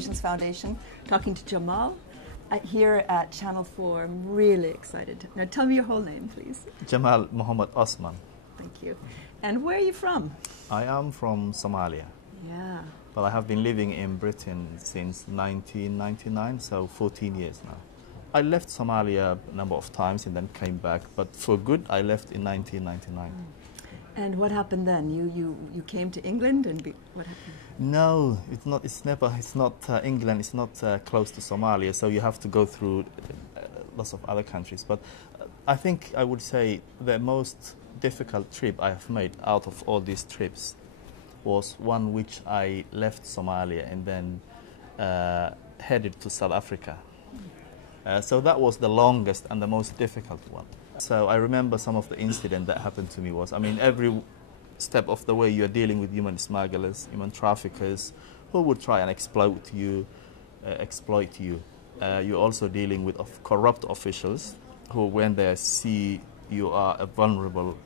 Visions Foundation, talking to Jamal here at Channel 4. I'm really excited. Now tell me your whole name, please. Jamal Muhammad Osman. Thank you. And where are you from? I am from Somalia. Yeah. But I have been living in Britain since 1999, so 14 years now. I left Somalia a number of times and then came back, but for good I left in 1999. And what happened then? You came to England and what happened? No, it's not. It's not England. It's not close to Somalia, so you have to go through lots of other countries. But I think I would say the most difficult trip I have made out of all these trips was one which I left Somalia and then headed to South Africa. So that was the longest and the most difficult one. So I remember some of the incident that happened to me was, I mean, every step of the way you're dealing with human smugglers, human traffickers, who would try and exploit you. You're also dealing with corrupt officials who, when they see you are a vulnerable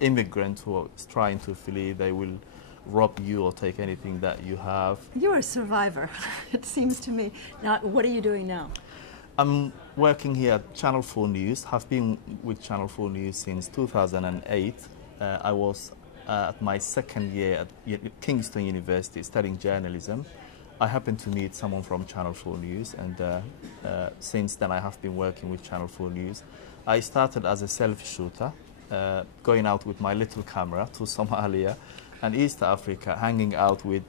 immigrant who is trying to flee, they will rob you or take anything that you have. You're a survivor, it seems to me. Now, what are you doing now? I'm working here at Channel 4 News. Have been with Channel 4 News since 2008. I was at my second year at Kingston University studying journalism. I happened to meet someone from Channel 4 News, and since then I have been working with Channel 4 News. I started as a selfie shooter, going out with my little camera to Somalia and East Africa, hanging out with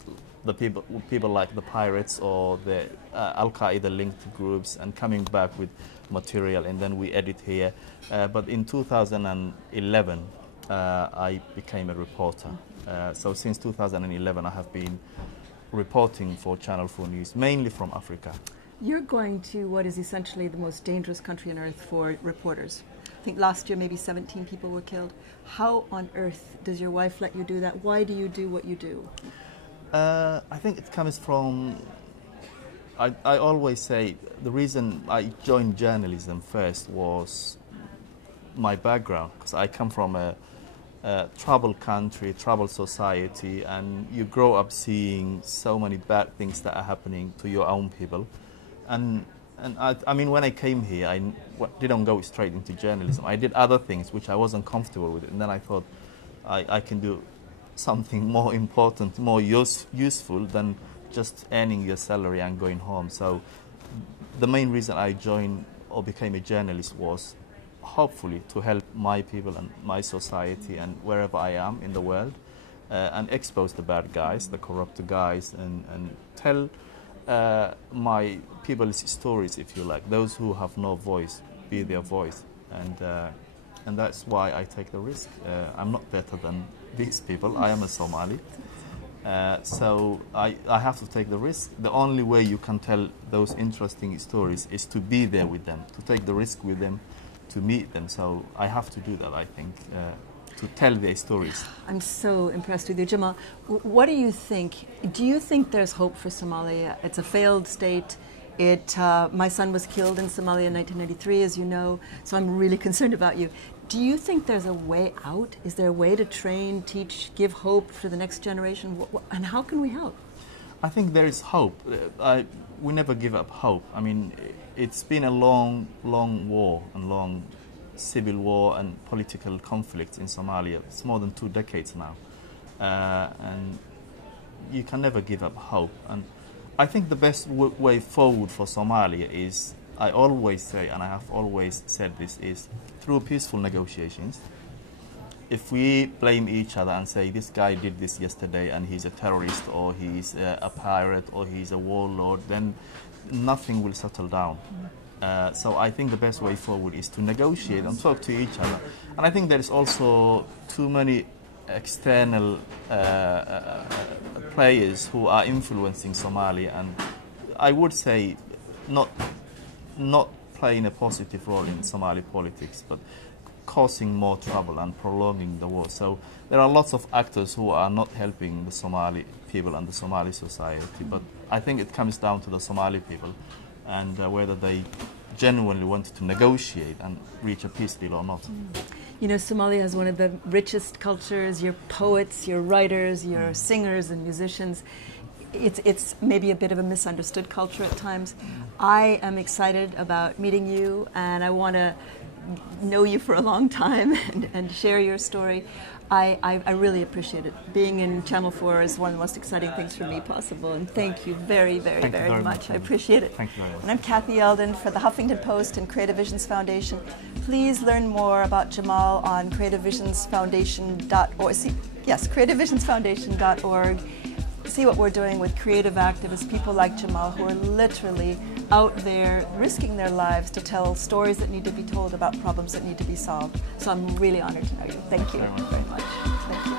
the people like the pirates or the Al-Qaeda linked groups, and coming back with material, and then we edit here. But in 2011, I became a reporter. So since 2011, I have been reporting for Channel 4 News, mainly from Africa. You're going to what is essentially the most dangerous country on earth for reporters. I think last year maybe 17 people were killed. How on earth does your wife let you do that? Why do you do what you do? I think it comes from, I always say the reason I joined journalism first was my background, because I come from a troubled country, troubled society, and you grow up seeing so many bad things that are happening to your own people. And I mean, when I came here, I didn't go straight into journalism. I did other things which I wasn't comfortable with, and then I thought I can do something more important, more useful than just earning your salary and going home. So the main reason I joined or became a journalist was hopefully to help my people and my society and wherever I am in the world, and expose the bad guys, the corrupt guys, and tell my people's stories, if you like. Those who have no voice, be their voice, and that's why I take the risk. I'm not better than these people. I am a Somali, so I have to take the risk. The only way you can tell those interesting stories is to be there with them, to take the risk with them, to meet them. So I have to do that, I think, to tell their stories. I'm so impressed with you, Jamal. What do you think? Do you think there's hope for Somalia? It's a failed state. My son was killed in Somalia in 1993, as you know, so I'm really concerned about you. Do you think there's a way out? Is there a way to train, teach, give hope for the next generation? And how can we help? I think there is hope. We never give up hope. I mean, it's been a long war and long civil war and political conflict in Somalia. It's more than 2 decades now. And you can never give up hope. And I think the best way forward for Somalia is, I always say, and I have always said this, is through peaceful negotiations. If we blame each other and say, this guy did this yesterday and he's a terrorist, or he's a pirate, or he's a warlord, then nothing will settle down. So I think the best way forward is to negotiate and talk to each other. And I think there is also too many external players who are influencing Somalia, and I would say not playing a positive role in Somali politics, but causing more trouble and prolonging the war. So there are lots of actors who are not helping the Somali people and the Somali society, but I think it comes down to the Somali people and whether they genuinely wanted to negotiate and reach a peace deal or not. You know, Somalia has one of the richest cultures, your poets, your writers, your singers and musicians. it's maybe a bit of a misunderstood culture at times. I am excited about meeting you, and I want to know you for a long time and share your story. I really appreciate it. Being in Channel 4 is one of the most exciting things for me possible, and thank you very, very, very much. I appreciate it. Thank you very much. And I'm Kathy Eldon for the Huffington Post and Creative Visions Foundation. Please learn more about Jamal on creativevisionsfoundation.org. Yes, creativevisionsfoundation.org. See what we're doing with creative activists, people like Jamal, who are literally out there risking their lives to tell stories that need to be told about problems that need to be solved. So I'm really honored to know you. Thank you very much. Thank you.